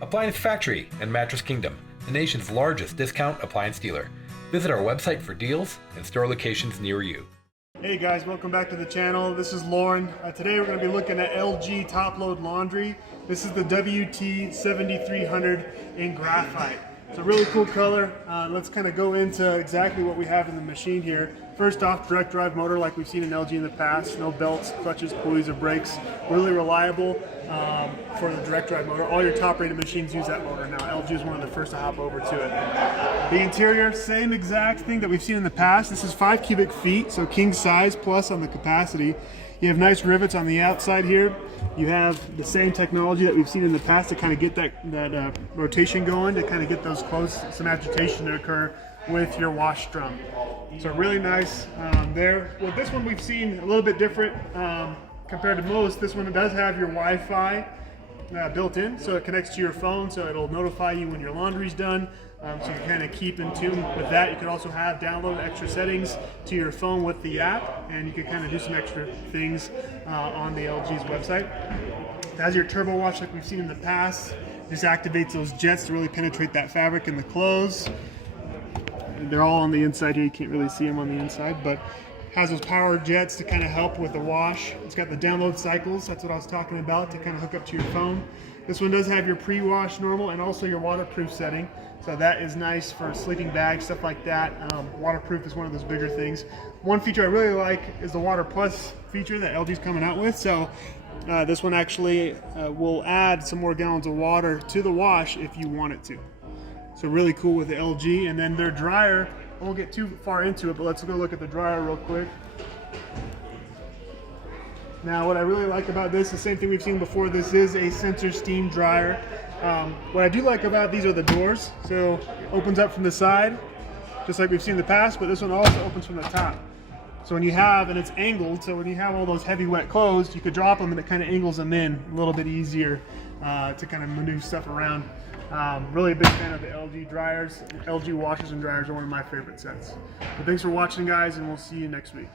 Appliance Factory and Mattress Kingdom, the nation's largest discount appliance dealer. Visit our website for deals and store locations near you. Hey guys, welcome back to the channel. This is Lauren. Today we're going to be looking at LG top load laundry. This is the WT7300 in graphite. It's a really cool color. Let's kind of go into exactly what we have in the machine here. First off, direct drive motor like we've seen in LG in the past. No belts, clutches, pulleys, or brakes. Really reliable for the direct drive motor. All your top rated machines use that motor now. LG is one of the first to hop over to it. The interior, same exact thing that we've seen in the past. This is 5 cubic feet, so king size plus on the capacity. You have nice rivets on the outside here. You have the same technology that we've seen in the past to kind of get that rotation going, to kind of get those clothes, some agitation to occur with your wash drum. So really nice there. Well, this one we've seen a little bit different compared to most. This one does have your Wi-Fi built in, so it connects to your phone, so it'll notify you when your laundry's done. So you can kind of keep in tune with that. You could also have download extra settings to your phone with the app, and you can kind of do some extra things on the LG's website. It has your turbo wash like we've seen in the past. This activates those jets to really penetrate that fabric in the clothes. They're all on the inside here. You can't really see them on the inside, but has those power jets to kind of help with the wash. It's got the download cycles. That's what I was talking about, to kind of hook up to your phone. This one does have your pre-wash normal and also your waterproof setting. So that is nice for sleeping bags, stuff like that. Waterproof is one of those bigger things. One feature I really like is the Water Plus feature that LG's coming out with. So this one actually will add some more gallons of water to the wash if you want it to. So really cool with the LG. And then their dryer, I won't get too far into it, but let's go look at the dryer real quick. Now what I really like about this, the same thing we've seen before, this is a sensor steam dryer. What I do like about these are the doors. So it opens up from the side, just like we've seen in the past, but this one also opens from the top. So when you have, and it's angled, so when you have all those heavy wet clothes, you could drop them and it kind of angles them in a little bit easier to kind of maneuver stuff around. Really a big fan of the LG dryers. LG washers and dryers are one of my favorite sets. So thanks for watching, guys, and we'll see you next week.